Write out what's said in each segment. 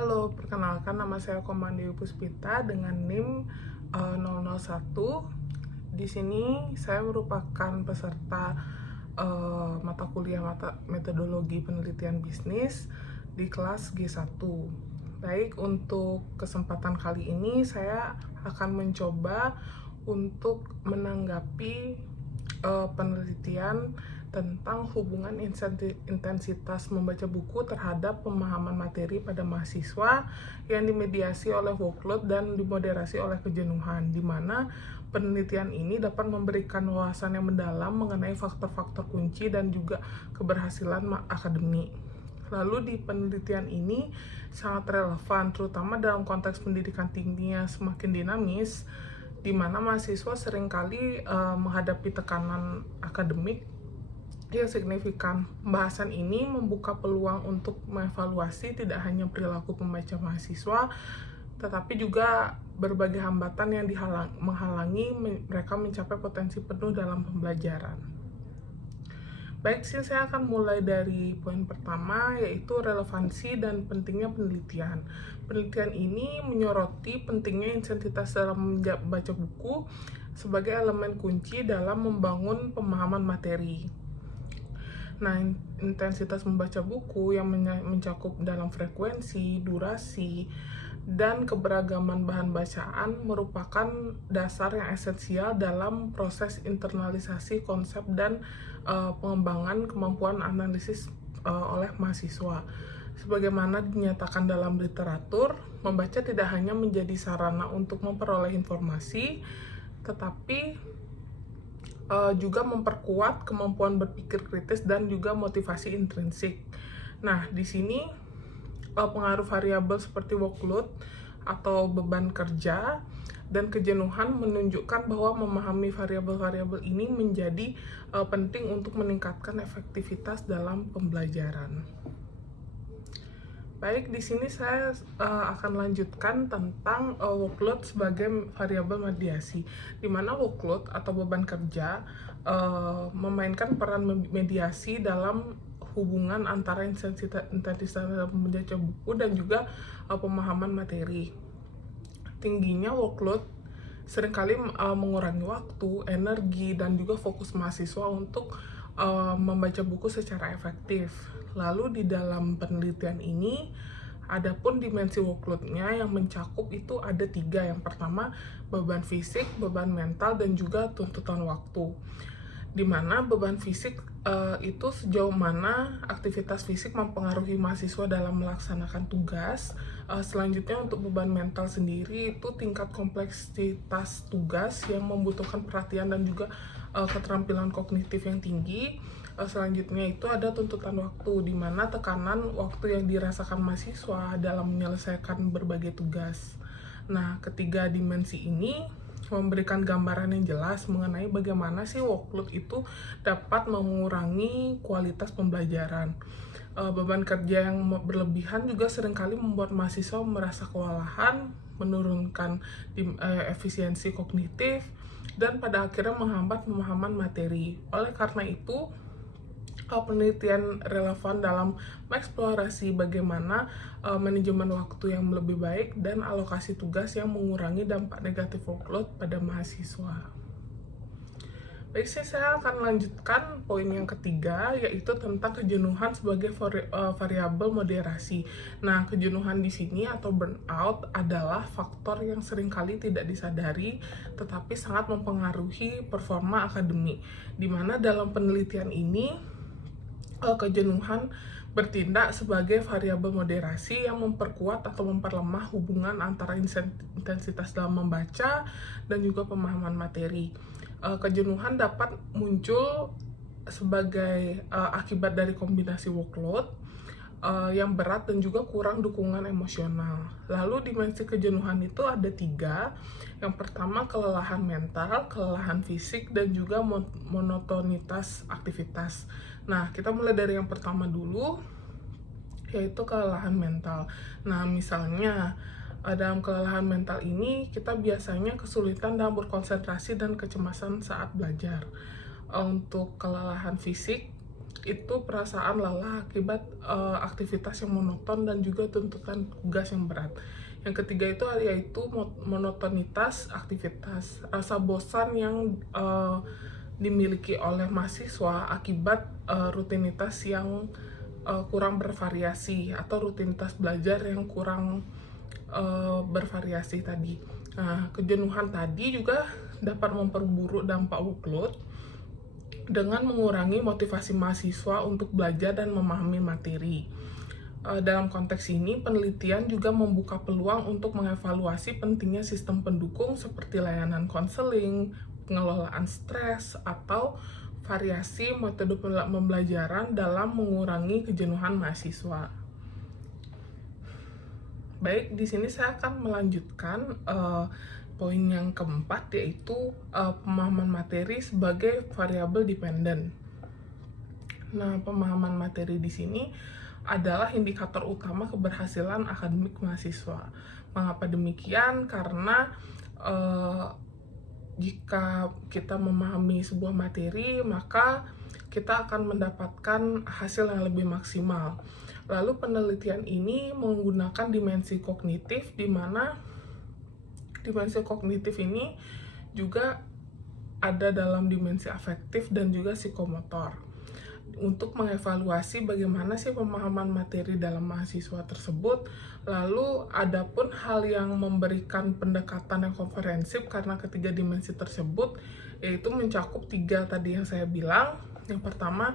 Halo, perkenalkan nama saya Komando Puspita dengan NIM 001. Di sini saya merupakan peserta mata kuliah metodologi penelitian bisnis di kelas G1. Baik, untuk kesempatan kali ini saya akan mencoba untuk menanggapi penelitian tentang hubungan intensitas membaca buku terhadap pemahaman materi pada mahasiswa yang dimediasi oleh workload dan dimoderasi oleh kejenuhan, di mana penelitian ini dapat memberikan wawasan yang mendalam mengenai faktor-faktor kunci dan juga keberhasilan akademik. Lalu di penelitian ini sangat relevan, terutama dalam konteks pendidikan tinggi yang semakin dinamis, di mana mahasiswa seringkali menghadapi tekanan akademik yang signifikan. Pembahasan ini membuka peluang untuk mengevaluasi tidak hanya perilaku pembaca mahasiswa, tetapi juga berbagai hambatan yang menghalangi mereka mencapai potensi penuh dalam pembelajaran. Baik, saya akan mulai dari poin pertama, yaitu relevansi dan pentingnya penelitian. Penelitian ini menyoroti pentingnya intensitas dalam membaca buku sebagai elemen kunci dalam membangun pemahaman materi. Nah, intensitas membaca buku yang mencakup dalam frekuensi, durasi, dan keberagaman bahan bacaan merupakan dasar yang esensial dalam proses internalisasi konsep dan pengembangan kemampuan analisis oleh mahasiswa. Sebagaimana dinyatakan dalam literatur, membaca tidak hanya menjadi sarana untuk memperoleh informasi, tetapi juga memperkuat kemampuan berpikir kritis dan juga motivasi intrinsik. Nah, di sini pengaruh variabel seperti workload atau beban kerja dan kejenuhan menunjukkan bahwa memahami variabel-variabel ini menjadi penting untuk meningkatkan efektivitas dalam pembelajaran. Baik, di sini saya akan lanjutkan tentang workload sebagai variabel mediasi, di mana workload atau beban kerja memainkan peran mediasi dalam hubungan antara intensitas dalam membaca buku dan juga pemahaman materi. Tingginya workload seringkali mengurangi waktu, energi, dan juga fokus mahasiswa untuk membaca buku secara efektif. Lalu di dalam penelitian ini, adapun dimensi workload-nya yang mencakup itu ada 3. Yang pertama, beban fisik, beban mental, dan juga tuntutan waktu. Di mana beban fisik itu sejauh mana aktivitas fisik mempengaruhi mahasiswa dalam melaksanakan tugas. Selanjutnya untuk beban mental sendiri itu tingkat kompleksitas tugas yang membutuhkan perhatian dan juga keterampilan kognitif yang tinggi. Selanjutnya itu ada tuntutan waktu, di mana tekanan waktu yang dirasakan mahasiswa dalam menyelesaikan berbagai tugas. Nah, ketiga dimensi ini memberikan gambaran yang jelas mengenai bagaimana sih workload itu dapat mengurangi kualitas pembelajaran. Beban kerja yang berlebihan juga seringkali membuat mahasiswa merasa kewalahan, menurunkan efisiensi kognitif, dan pada akhirnya menghambat pemahaman materi. Oleh karena itu, penelitian relevan dalam mengeksplorasi bagaimana manajemen waktu yang lebih baik dan alokasi tugas yang mengurangi dampak negatif workload pada mahasiswa. Baik, saya akan lanjutkan poin yang ketiga, yaitu tentang kejenuhan sebagai variabel moderasi. Nah, kejenuhan di sini atau burnout adalah faktor yang seringkali tidak disadari, tetapi sangat mempengaruhi performa akademik. Di mana dalam penelitian ini, kejenuhan bertindak sebagai variabel moderasi yang memperkuat atau memperlemah hubungan antara intensitas dalam membaca dan juga pemahaman materi. Kejenuhan dapat muncul sebagai akibat dari kombinasi workload yang berat dan juga kurang dukungan emosional. Lalu dimensi kejenuhan itu ada 3. Yang pertama, kelelahan mental, kelelahan fisik, dan juga monotonitas aktivitas. Nah, kita mulai dari yang pertama dulu, yaitu kelelahan mental. Nah, misalnya dalam kelelahan mental ini kita biasanya kesulitan dalam berkonsentrasi dan kecemasan saat belajar. Untuk kelelahan fisik, itu perasaan lelah akibat aktivitas yang monoton dan juga tuntutan tugas yang berat. Yang ketiga itu yaitu monotonitas aktivitas, rasa bosan yang dimiliki oleh mahasiswa akibat rutinitas yang kurang bervariasi atau rutinitas belajar yang kurang bervariasi tadi. Nah, kejenuhan tadi juga dapat memperburuk dampak workload dengan mengurangi motivasi mahasiswa untuk belajar dan memahami materi. Dalam konteks ini, penelitian juga membuka peluang untuk mengevaluasi pentingnya sistem pendukung seperti layanan konseling, pengelolaan stres, atau variasi metode pembelajaran dalam mengurangi kejenuhan mahasiswa. Baik, di sini saya akan melanjutkan poin yang keempat, yaitu pemahaman materi sebagai variabel dependen. Nah, pemahaman materi di sini adalah indikator utama keberhasilan akademik mahasiswa. Mengapa demikian? Karena jika kita memahami sebuah materi, maka kita akan mendapatkan hasil yang lebih maksimal. Lalu penelitian ini menggunakan dimensi kognitif, di mana dimensi kognitif ini juga ada dalam dimensi afektif dan juga psikomotor, untuk mengevaluasi bagaimana sih pemahaman materi dalam mahasiswa tersebut. Lalu adapun hal yang memberikan pendekatan yang komprehensif karena ketiga dimensi tersebut, yaitu mencakup tiga tadi yang saya bilang. Yang pertama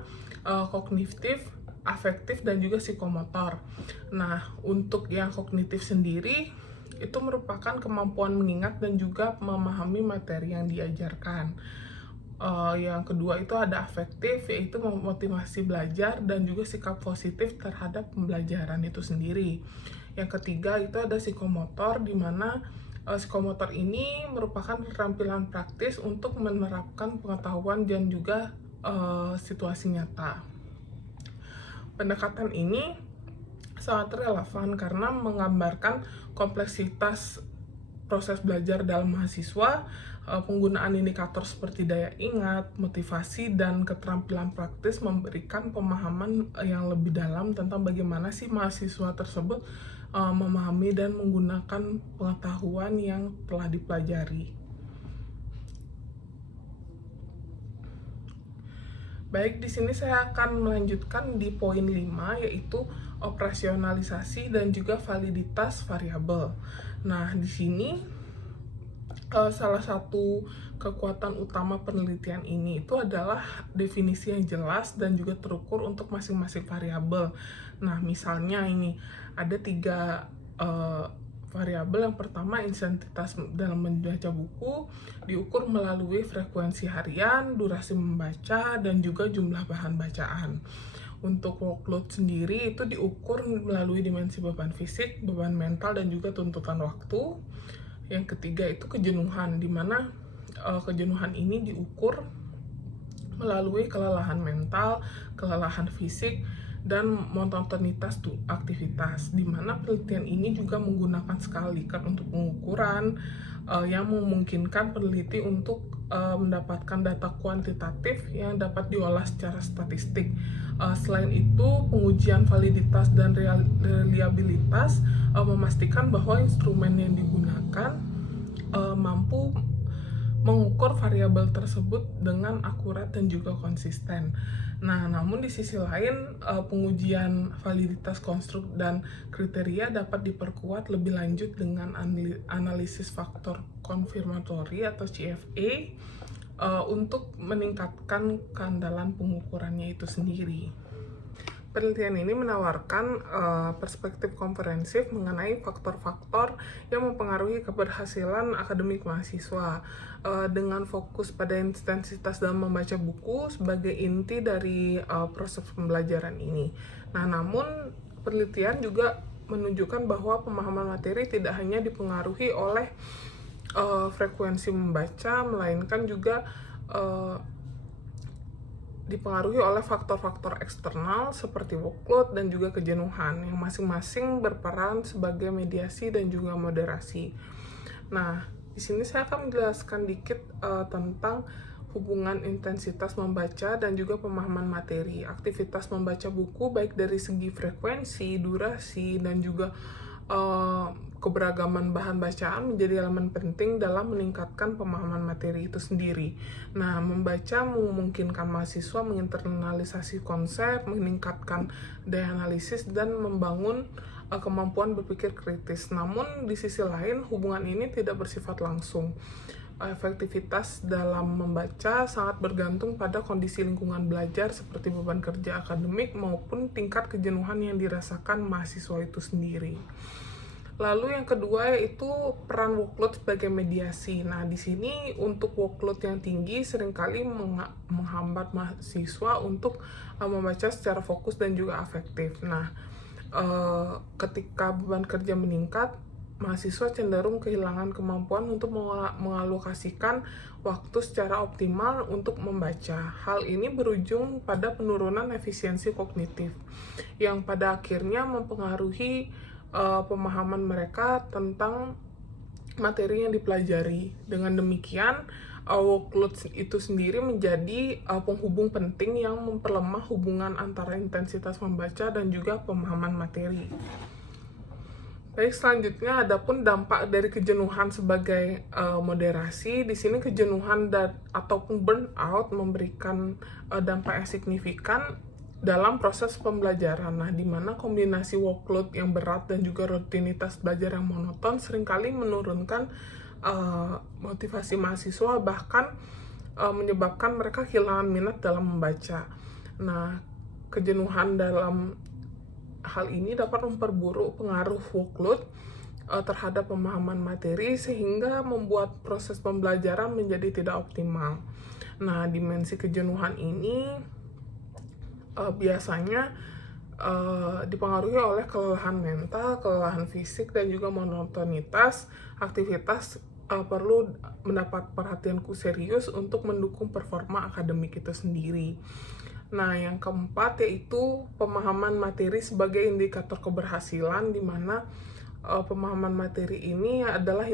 kognitif, afektif, dan juga psikomotor. Nah, untuk yang kognitif sendiri itu merupakan kemampuan mengingat dan juga memahami materi yang diajarkan. Yang kedua itu ada afektif, yaitu memotivasi belajar dan juga sikap positif terhadap pembelajaran itu sendiri. Yang ketiga itu ada psikomotor, di mana psikomotor ini merupakan keterampilan praktis untuk menerapkan pengetahuan dan juga situasi nyata. Pendekatan ini sangat relevan karena menggambarkan kompleksitas proses belajar dalam mahasiswa, penggunaan indikator seperti daya ingat, motivasi, dan keterampilan praktis memberikan pemahaman yang lebih dalam tentang bagaimana sih mahasiswa tersebut memahami dan menggunakan pengetahuan yang telah dipelajari. Baik, di sini saya akan melanjutkan di poin 5, yaitu operasionalisasi dan juga validitas variabel. Nah, di sini salah satu kekuatan utama penelitian ini itu adalah definisi yang jelas dan juga terukur untuk masing-masing variabel. Nah, misalnya ini ada 3 variabel. Yang pertama, intensitas dalam membaca buku diukur melalui frekuensi harian, durasi membaca, dan juga jumlah bahan bacaan. Untuk workload sendiri itu diukur melalui dimensi beban fisik, beban mental, dan juga tuntutan waktu. Yang ketiga itu kejenuhan, di mana kejenuhan ini diukur melalui kelelahan mental, kelelahan fisik, dan monotonitas aktivitas, di mana penelitian ini juga menggunakan skala Likert untuk pengukuran yang memungkinkan peneliti untuk mendapatkan data kuantitatif yang dapat diolah secara statistik. Selain itu, pengujian validitas dan reliabilitas memastikan bahwa instrumen yang digunakan mampu mengukur variabel tersebut dengan akurat dan juga konsisten. Nah, namun di sisi lain, pengujian validitas konstruk dan kriteria dapat diperkuat lebih lanjut dengan analisis faktor konfirmatori atau CFA untuk meningkatkan keandalan pengukurannya itu sendiri. Penelitian ini menawarkan perspektif komprehensif mengenai faktor-faktor yang mempengaruhi keberhasilan akademik mahasiswa, dengan fokus pada intensitas dalam membaca buku sebagai inti dari proses pembelajaran ini. Nah, namun penelitian juga menunjukkan bahwa pemahaman materi tidak hanya dipengaruhi oleh frekuensi membaca, melainkan juga dipengaruhi oleh faktor-faktor eksternal seperti workload dan juga kejenuhan yang masing-masing berperan sebagai mediasi dan juga moderasi. Nah, di sini saya akan menjelaskan dikit tentang hubungan intensitas membaca dan juga pemahaman materi. Aktivitas membaca buku baik dari segi frekuensi, durasi, dan juga keberagaman bahan bacaan menjadi elemen penting dalam meningkatkan pemahaman materi itu sendiri. Nah, membaca memungkinkan mahasiswa menginternalisasi konsep, meningkatkan daya analisis, dan membangun kemampuan berpikir kritis. Namun, di sisi lain, hubungan ini tidak bersifat langsung. Efektivitas dalam membaca sangat bergantung pada kondisi lingkungan belajar seperti beban kerja akademik maupun tingkat kejenuhan yang dirasakan mahasiswa itu sendiri. Lalu yang kedua yaitu peran workload sebagai mediasi. Nah, di sini untuk workload yang tinggi seringkali menghambat mahasiswa untuk membaca secara fokus dan juga efektif. Nah, ketika beban kerja meningkat, mahasiswa cenderung kehilangan kemampuan untuk mengalokasikan waktu secara optimal untuk membaca. Hal ini berujung pada penurunan efisiensi kognitif, yang pada akhirnya mempengaruhi pemahaman mereka tentang materi yang dipelajari. Dengan demikian, workload itu sendiri menjadi penghubung penting yang memperlemah hubungan antara intensitas membaca dan juga pemahaman materi. Baik, selanjutnya adapun dampak dari kejenuhan sebagai moderasi. Di sini kejenuhan ataupun burnout memberikan dampak yang signifikan dalam proses pembelajaran. Nah, di mana kombinasi workload yang berat dan juga rutinitas belajar yang monoton seringkali menurunkan motivasi mahasiswa, bahkan menyebabkan mereka kehilangan minat dalam membaca. Nah, kejenuhan dalam hal ini dapat memperburuk pengaruh workload terhadap pemahaman materi sehingga membuat proses pembelajaran menjadi tidak optimal. Nah, dimensi kejenuhan ini biasanya dipengaruhi oleh kelelahan mental, kelelahan fisik, dan juga monotonitas aktivitas perlu mendapat perhatian serius untuk mendukung performa akademik itu sendiri. Nah, yang keempat yaitu pemahaman materi sebagai indikator keberhasilan, di mana pemahaman materi ini adalah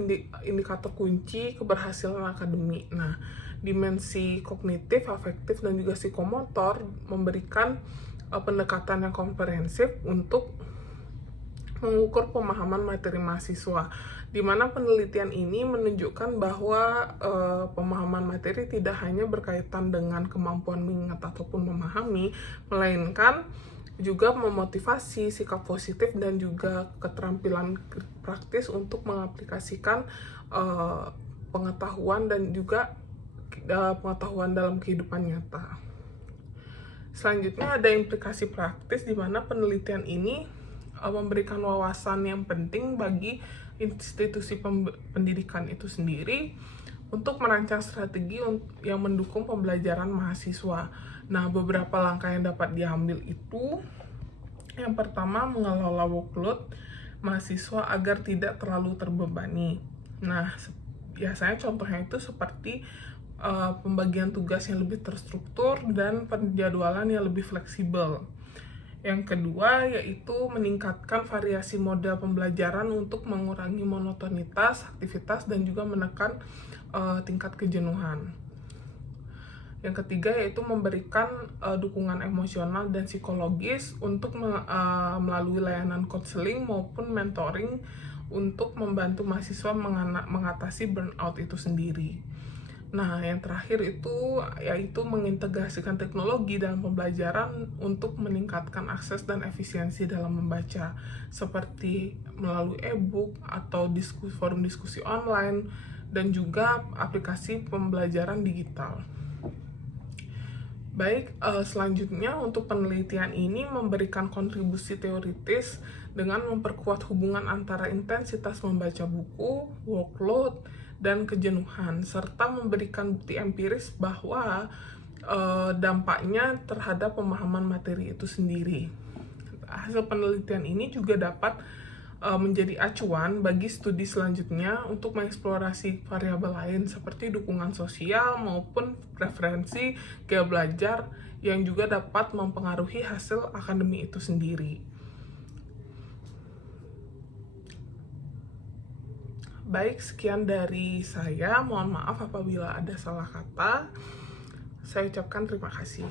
indikator kunci keberhasilan akademik. Nah, dimensi kognitif, afektif, dan juga psikomotor memberikan pendekatan yang komprehensif untuk mengukur pemahaman materi mahasiswa, di mana penelitian ini menunjukkan bahwa pemahaman materi tidak hanya berkaitan dengan kemampuan mengingat ataupun memahami, melainkan juga memotivasi sikap positif dan juga keterampilan praktis untuk mengaplikasikan pengetahuan dan juga pengetahuan dalam kehidupan nyata. Selanjutnya ada implikasi praktis, di mana penelitian ini memberikan wawasan yang penting bagi institusi pendidikan itu sendiri untuk merancang strategi yang mendukung pembelajaran mahasiswa. Nah, beberapa langkah yang dapat diambil itu, yang pertama, mengelola workload mahasiswa agar tidak terlalu terbebani. Nah, biasanya contohnya itu seperti pembagian tugas yang lebih terstruktur dan penjadwalan yang lebih fleksibel. Yang kedua yaitu meningkatkan variasi model pembelajaran untuk mengurangi monotonitas aktivitas dan juga menekan tingkat kejenuhan. Yang ketiga yaitu memberikan dukungan emosional dan psikologis untuk melalui layanan konseling maupun mentoring untuk membantu mahasiswa mengatasi burnout itu sendiri. Nah, yang terakhir itu yaitu mengintegrasikan teknologi dalam pembelajaran untuk meningkatkan akses dan efisiensi dalam membaca, seperti melalui e-book atau forum diskusi online, dan juga aplikasi pembelajaran digital. Baik, selanjutnya untuk penelitian ini memberikan kontribusi teoritis dengan memperkuat hubungan antara intensitas membaca buku, workload, dan kejenuhan, serta memberikan bukti empiris bahwa dampaknya terhadap pemahaman materi itu sendiri. Hasil penelitian ini juga dapat menjadi acuan bagi studi selanjutnya untuk mengeksplorasi variabel lain seperti dukungan sosial maupun preferensi gaya belajar yang juga dapat mempengaruhi hasil akademi itu sendiri. Baik, sekian dari saya. Mohon maaf apabila ada salah kata. Saya ucapkan terima kasih.